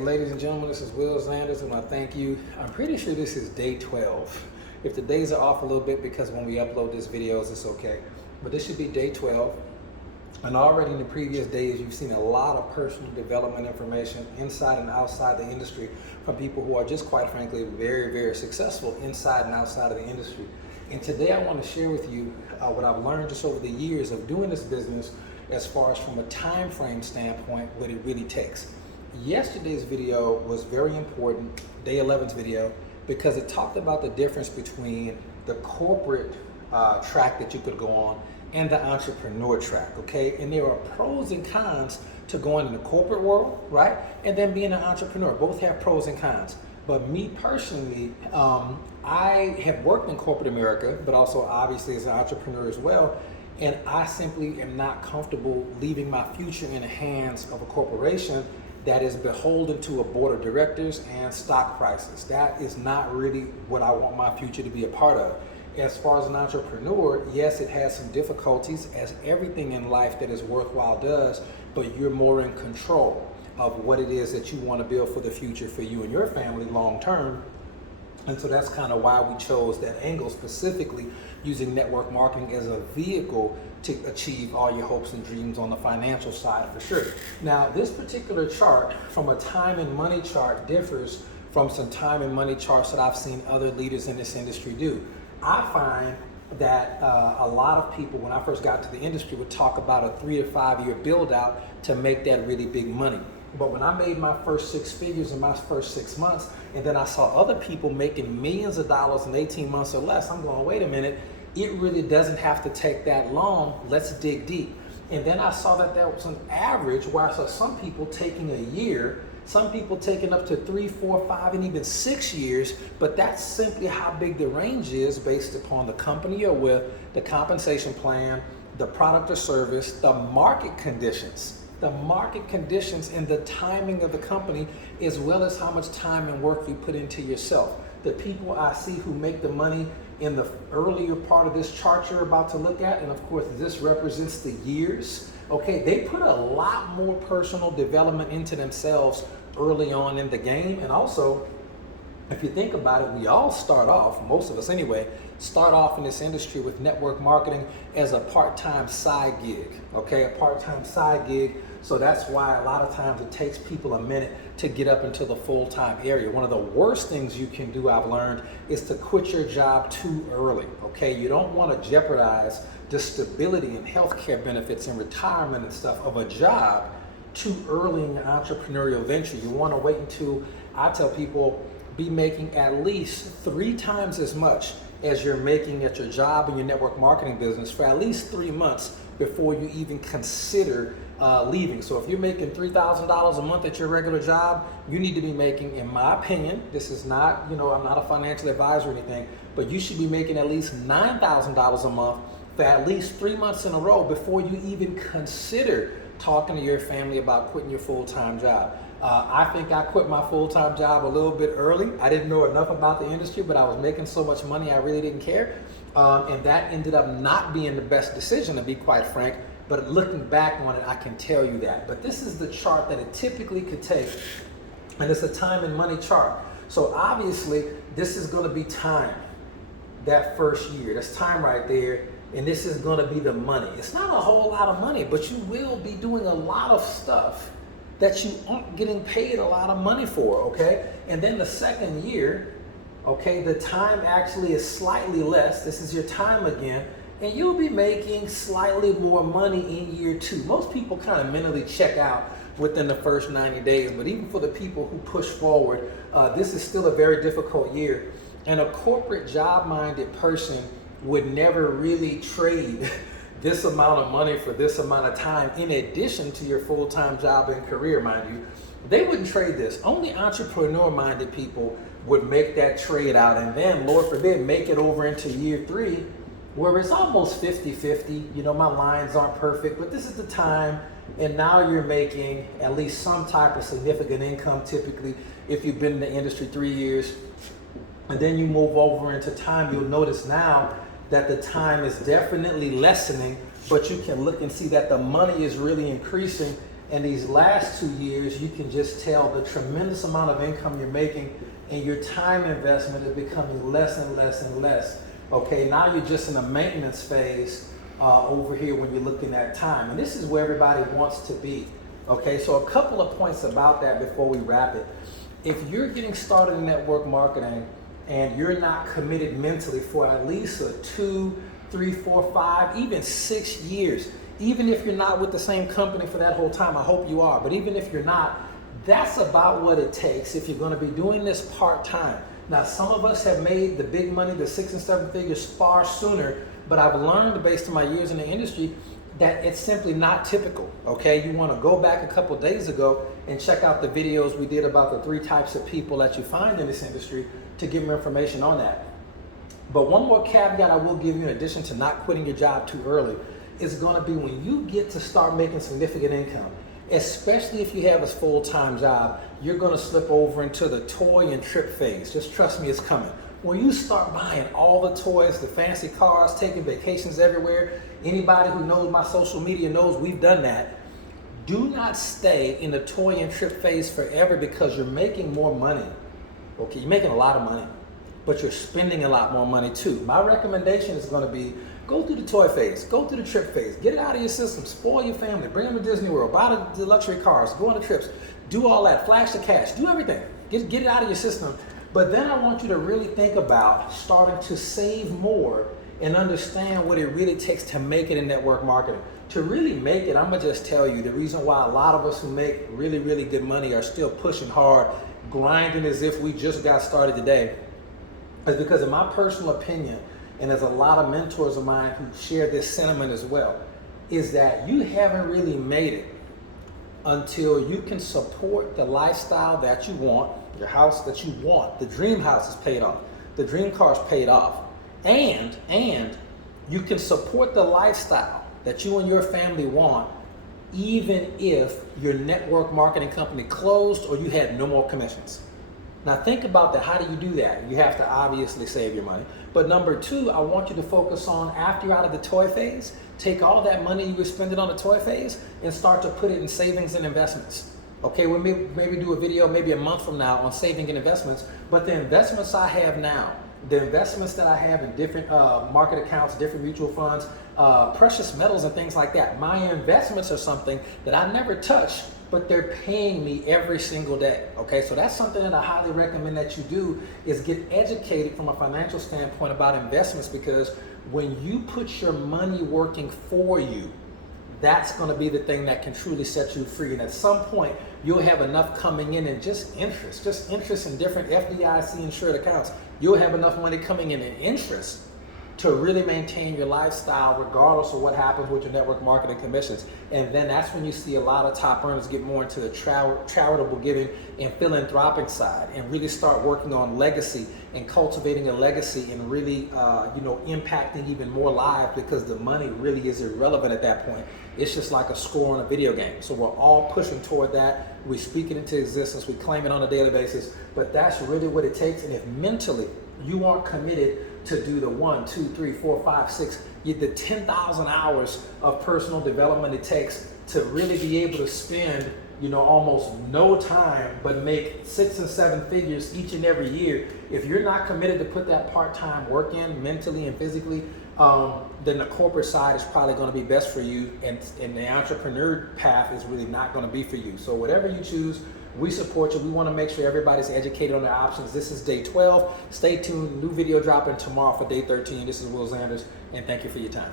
Ladies and gentlemen, this is Zanders, and I thank you. I'm pretty sure this is day 12. If the days are off a little bit because when we upload these videos, it's okay. But this should be day 12. And already in the previous days, you've seen a lot of personal development information inside and outside the industry from people who are just quite frankly very successful inside and outside of the industry. And today I want to share with you what I've learned just over the years of doing this business as far as from a time frame standpoint, what it really takes. Yesterday's video was very important, day 11's video, because it talked about the difference between the corporate track that you could go on and the entrepreneur track, okay? And there are pros and cons to going in the corporate world, right? And then being an entrepreneur. Both have pros and cons. But me personally, I have worked in corporate America, but also obviously as an entrepreneur as well. And I simply am not comfortable leaving my future in the hands of a corporation that is beholden to a board of directors and stock prices. That is not really what I want my future to be a part of. As far as an entrepreneur, yes, it has some difficulties, as everything in life that is worthwhile does, but you're more in control of what it is that you want to build for the future for you and your family long term. And so that's kind of why we chose that angle, specifically using network marketing as a vehicle to achieve all your hopes and dreams on the financial side for sure. Now, this particular chart from a time and money chart differs from some time and money charts that I've seen other leaders in this industry do. I find that a lot of people, when I first got to the industry, would talk about a 3 to 5 year build out to make that really big money. But when I made my first 6 figures in my first 6 months, and then I saw other people making millions of dollars in 18 months or less, I'm going, wait a minute, it really doesn't have to take that long. Let's dig deep. And then I saw that there was an average where I saw some people taking a year, some people taking up to 3, 4, 5, and even 6 years, but that's simply how big the range is based upon the company you're with, the compensation plan, the product or service, the market conditions. The market conditions and the timing of the company, as well as how much time and work you put into yourself. The people I see who make the money in the earlier part of this chart you're about to look at, and of course this represents the years, okay, they put a lot more personal development into themselves early on in the game. And also, if you think about it, we all start off, most of us anyway, start off in this industry with network marketing as a part-time side gig, okay, a part-time side gig. So that's why a lot of times it takes people a minute to get up into the full-time area. One of the worst things you can do, I've learned, is to quit your job too early, okay? You don't want to jeopardize the stability and healthcare benefits and retirement and stuff of a job too early in your entrepreneurial venture. You want to wait until, I tell people, be making at least 3 times as much as you're making at your job and your network marketing business for at least 3 months before you even consider leaving. So if you're making $3,000 a month at your regular job, you need to be making, in my opinion, this is not, I'm not a financial advisor or anything, but you should be making at least $9,000 a month for at least 3 months in a row before you even consider talking to your family about quitting your full-time job. I think I quit my full-time job a little bit early. I didn't know enough about the industry, but I was making so much money I really didn't care. And that ended up not being the best decision, to be quite frank. But looking back on it, I can tell you that. But this is the chart that it typically could take, and it's a time and money chart. So obviously, this is going to be time, that first year. That's time right there. And this is going to be the money. It's not a whole lot of money, but you will be doing a lot of stuff that you aren't getting paid a lot of money for, okay? And then the second year, okay, the time actually is slightly less. This is your time again, and you'll be making slightly more money in year 2. Most people kind of mentally check out within the first 90 days, but even for the people who push forward, this is still a very difficult year. And a corporate job-minded person would never really trade this amount of money for this amount of time in addition to your full-time job and career, mind you. They wouldn't trade this. Only entrepreneur-minded people would make that trade out, and then, Lord forbid, make it over into year 3 where it's almost 50-50. My lines aren't perfect, but this is the time, and now you're making at least some type of significant income, typically, if you've been in the industry 3 years. And then you move over into time, you'll notice now that the time is definitely lessening, but you can look and see that the money is really increasing, And these last 2 years, you can just tell the tremendous amount of income you're making, and your time investment is becoming less and less and less. Okay, now you're just in a maintenance phase over here when you're looking at time. And this is where everybody wants to be. Okay, so a couple of points about that before we wrap it. If you're getting started in network marketing and you're not committed mentally for at least a 2, 3, 4, 5, even 6 years, even if you're not with the same company for that whole time, I hope you are, but even if you're not, that's about what it takes if you're going to be doing this part-time. Now, some of us have made the big money, the 6 and 7 figures far sooner, but I've learned based on my years in the industry that it's simply not typical, okay? You want to go back a couple days ago and check out the videos we did about the 3 types of people that you find in this industry to give more information on that. But one more caveat I will give you in addition to not quitting your job too early is going to be when you get to start making significant income, especially if you have a full-time job, you're going to slip over into the toy and trip phase. Just trust me, it's coming. When you start buying all the toys, the fancy cars, taking vacations everywhere, anybody who knows my social media knows we've done that. Do not stay in the toy and trip phase forever because you're making more money. Okay, you're making a lot of money, but you're spending a lot more money too. My recommendation is going to be go through the toy phase, go through the trip phase, get it out of your system, spoil your family, bring them to Disney World, buy the luxury cars, go on the trips, do all that, flash the cash, do everything, get it out of your system. But then I want you to really think about starting to save more and understand what it really takes to make it in network marketing. To really make it, I'm gonna just tell you, the reason why a lot of us who make really, really good money are still pushing hard, grinding as if we just got started today, is because in my personal opinion, and there's a lot of mentors of mine who share this sentiment as well, is that you haven't really made it until you can support the lifestyle that you want, your house that you want, the dream house is paid off, the dream car is paid off, and you can support the lifestyle that you and your family want even if your network marketing company closed or you had no more commissions. Now think about that. How do you do that? You have to obviously save your money. But number 2, I want you to focus on, after you're out of the toy phase, take all that money you were spending on the toy phase and start to put it in savings and investments. Okay, we'll maybe do a video maybe a month from now on saving and investments, but the investments I have now, the investments that I have in different market accounts, different mutual funds, precious metals and things like that, my investments are something that I never touch, but they're paying me every single day. Okay, so that's something that I highly recommend that you do, is get educated from a financial standpoint about investments, because when you put your money working for you, that's going to be the thing that can truly set you free. And at some point, you'll have enough coming in and just interest in different FDIC insured accounts. You'll have enough money coming in interest to really maintain your lifestyle regardless of what happens with your network marketing commissions. And then that's when you see a lot of top earners get more into the charitable giving and philanthropic side, and really start working on legacy and cultivating a legacy, and really impacting even more lives, because the money really is irrelevant at that point. It's just like a score on a video game. So we're all pushing toward that. We speak it into existence. We claim it on a daily basis. But that's really what it takes. And if mentally you aren't committed to do the 1, 2, 3, 4, 5, 6, the 10,000 hours of personal development it takes to really be able to spend, almost no time, but make 6 and 7 figures each and every year. If you're not committed to put that part-time work in mentally and physically, then the corporate side is probably going to be best for you, and the entrepreneur path is really not going to be for you. So whatever you choose, we support you. We want to make sure everybody's educated on their options. This is day 12. Stay tuned. New video dropping tomorrow for day 13. This is Will Zanders, and thank you for your time.